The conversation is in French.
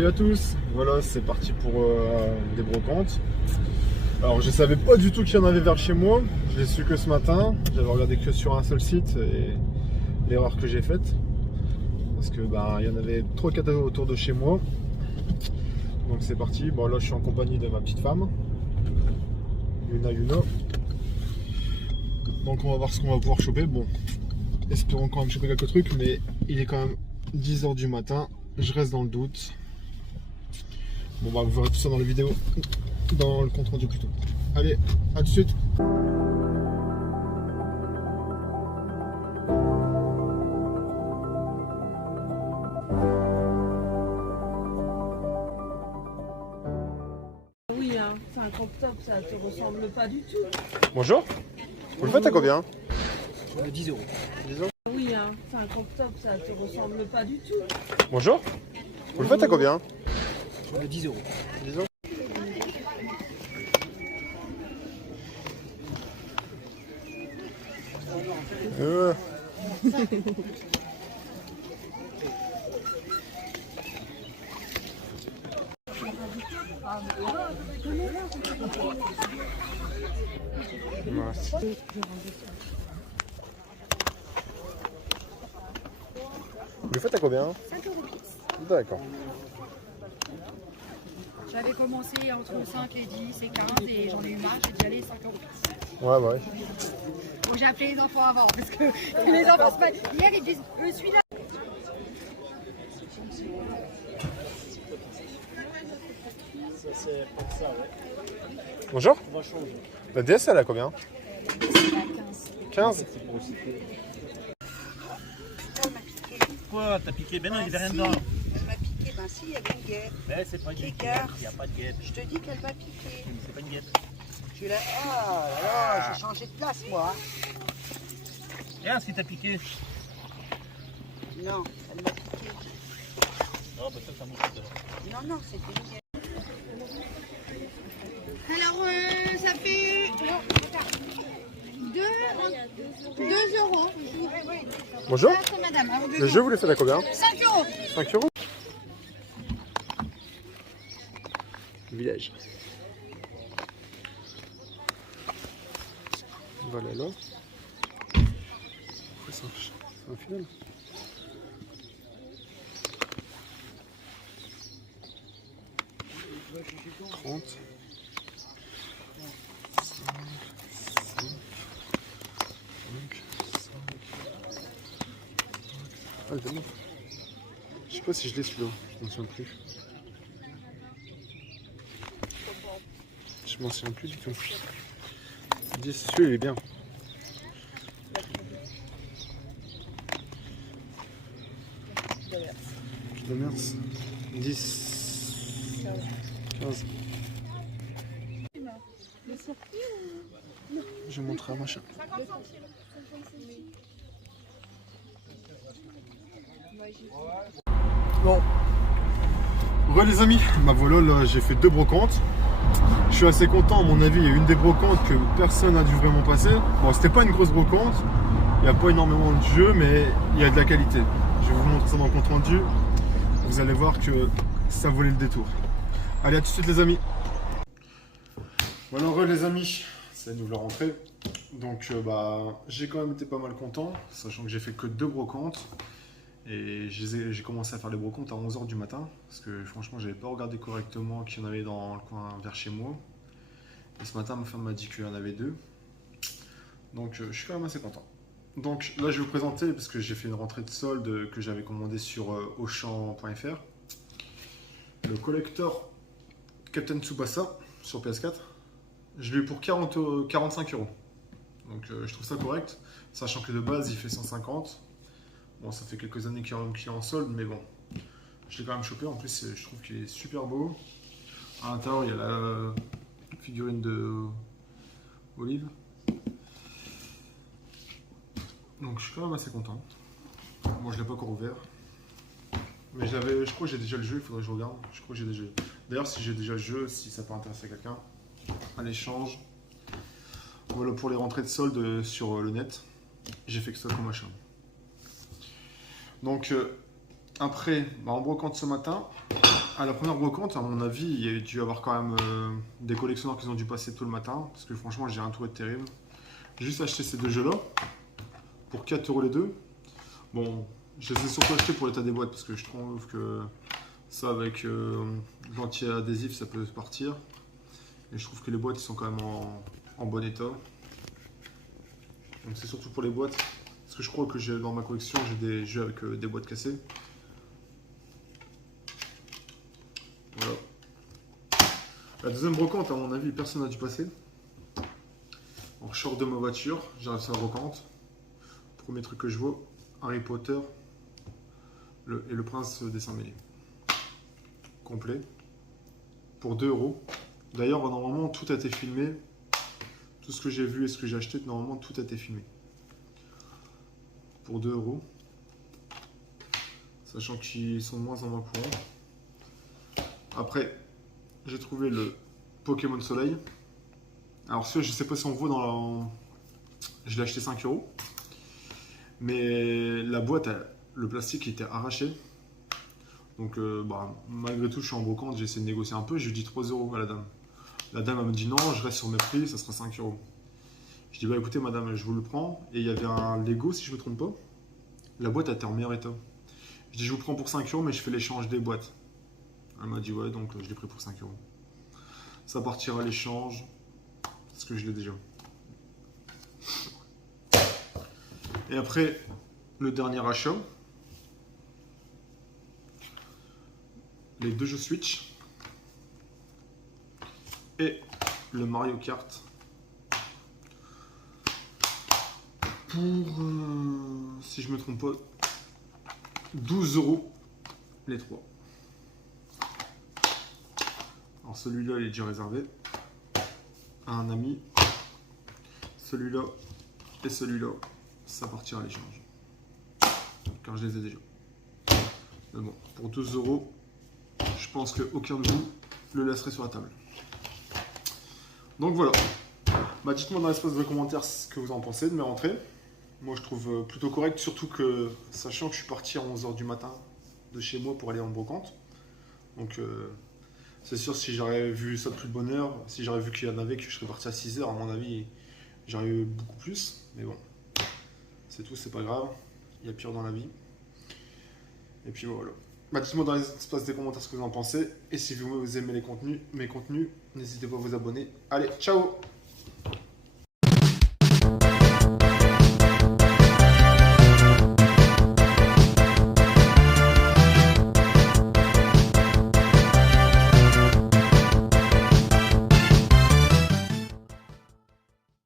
Salut à tous, voilà c'est parti pour des brocantes. Alors je savais pas du tout qu'il y en avait vers chez moi, je l'ai su que ce matin, j'avais regardé que sur un seul site et l'erreur que j'ai faite. Parce que il y en avait 3-4 autour de chez moi. Donc c'est parti, bon là je suis en compagnie de ma petite femme, Yuna. Donc on va voir ce qu'on va pouvoir choper, bon espérons quand même choper quelques trucs, mais il est quand même 10 h du matin, je reste dans le doute. Bon vous verrez tout ça dans la vidéo, dans le compte rendu plutôt. Allez, à tout de suite. Oui, hein, c'est un crop top, ça te ressemble pas du tout. Bonjour, vous le faites à combien? 10 €. 10 €. Oui, hein, c'est un crop top, ça te ressemble pas du tout. Bonjour, vous le faites à combien? 10 €. 10 €. Vous le faites à combien? 5 € pièce. D'accord. J'avais commencé entre 5 et 10 et 15 et j'en ai eu marre, j'ai dit allez 5 € pièce. Ouais. Bon, j'ai appelé les enfants avant parce que les enfants se battent. Hier ils disent celui-là. Bonjour. La DS elle a combien? 15. Quoi? T'as piqué? Ben non, il n'y avait rien dedans. Elle m'a piqué, ben si, il y avait une guêpe. Mais c'est pas une guêpe. Il n'y a pas de guêpe. Je te dis qu'elle m'a piqué. Mais c'est pas une guêpe. Je l'ai. Ah là là, j'ai changé de place moi. Regarde ce qui t'a piqué. Non, elle m'a piqué. Oh, bah ça monte. Non, c'était une guêpe. Alors ça fait 2 €. Bonjour. Ça, c'est madame. Alors, 2 Le jeu vous le faites à combien? 5 €. 5 €. Village. Voilà là. C'est un final. Trente. Ah, le démon. Je sais pas si je l'ai celui-là, je m'en souviens plus. Je m'en souviens plus du tout. 10, celui-là il est bien. De merde. 10. 15. Je vais montrer un machin. Bon. Re les amis, voilà, là j'ai fait 2 brocantes. Je suis assez content, à mon avis, il y a une des brocantes que personne n'a dû vraiment passer. Bon, c'était pas une grosse brocante, il n'y a pas énormément de jeux, mais il y a de la qualité. Je vais vous montrer ça dans le compte rendu. Vous allez voir que ça valait le détour. Allez, à tout de suite les amis. Voilà, re les amis, c'est la nouvelle rentrée. Donc j'ai quand même été pas mal content, sachant que j'ai fait que 2 brocantes. Et j'ai commencé à faire les brocantes à 11 h du matin, parce que franchement j'avais pas regardé correctement qu'il y en avait dans le coin vers chez moi. Et ce matin ma femme m'a dit qu'il y en avait 2. Donc je suis quand même assez content. Donc là je vais vous présenter, parce que j'ai fait une rentrée de solde que j'avais commandé sur Auchan.fr. Le collector Captain Tsubasa sur PS4. Je l'ai eu pour 45 €. Donc je trouve ça correct, sachant que de base il fait 150. Bon, ça fait quelques années qu'il est en solde, mais bon, je l'ai quand même chopé. En plus, je trouve qu'il est super beau. À l'intérieur, il y a la figurine de Olive. Donc, je suis quand même assez content. Moi, je ne l'ai pas encore ouvert. Mais je crois que j'ai déjà le jeu, il faudrait que je regarde. Je crois que j'ai déjà. D'ailleurs, si j'ai déjà le jeu, si ça peut intéresser quelqu'un, un échange. Voilà pour les rentrées de solde sur le net. J'ai fait que ça comme machin. Donc Après, bah, en brocante ce matin, à la première brocante, à mon avis, il y a dû y avoir quand même des collectionneurs qui ont dû passer tout le matin. Parce que franchement, j'ai rien trouvé de terrible. J'ai juste acheté ces deux jeux-là pour 4 € les deux. Bon, je les ai surtout achetés pour l'état des boîtes parce que je trouve que ça, avec l'anti-adhésif, ça peut partir. Et je trouve que les boîtes ils sont quand même en bon état. Donc c'est surtout pour les boîtes. Parce que je crois que dans ma collection, j'ai des jeux avec des boîtes cassées. Voilà. La deuxième brocante, à mon avis, personne n'a dû passer. Alors, je sors de ma voiture, j'arrive sur la brocante. Premier truc que je vois, Harry Potter et le prince des Saint-Mêlés. Complet. Pour 2 €. D'ailleurs, normalement, tout a été filmé. Tout ce que j'ai vu et ce que j'ai acheté, normalement, tout a été filmé. Pour 2 €. Sachant qu'ils sont de moins en moins courants. Après, j'ai trouvé le Pokémon Soleil. Alors, celui-là, je sais pas si on voit dans la... Je l'ai acheté 5 €. Mais la boîte, le plastique était arraché. Donc, bah, malgré tout, je suis en brocante, j'ai essayé de négocier un peu. Je lui dis 3 € à la dame. La dame, elle me dit non, je reste sur mes prix, ça sera 5 €. Je dis, bah écoutez, madame, je vous le prends. Et il y avait un Lego, si je me trompe pas. La boîte était en meilleur état. Je dis, je vous prends pour 5 €, mais je fais l'échange des boîtes. Elle m'a dit, ouais, donc je l'ai pris pour 5 €. Ça partira à l'échange, parce que je l'ai déjà. Et après, le dernier achat. Les deux jeux Switch. Et le Mario Kart. Pour, si je me trompe pas, 12 € les trois. Alors celui-là, il est déjà réservé à un ami. Celui-là et celui-là, ça partira à l'échange. Car je les ai déjà. Mais bon, pour 12 €, je pense qu'aucun de vous le laisserait sur la table. Donc voilà. Bah, dites-moi dans l'espace de commentaires ce que vous en pensez de mes rentrées. Moi, je trouve plutôt correct, surtout que, sachant que je suis parti à 11 h du matin de chez moi pour aller en brocante. Donc, c'est sûr, si j'aurais vu ça de plus de bonne heure, si j'aurais vu qu'il y en avait, que je serais parti à 6 h, à mon avis, j'aurais eu beaucoup plus. Mais bon, c'est tout, c'est pas grave. Il y a pire dans la vie. Et puis voilà. Bah, dites-moi dans l'espace des commentaires ce que vous en pensez. Et si vous aimez mes contenus, n'hésitez pas à vous abonner. Allez, ciao!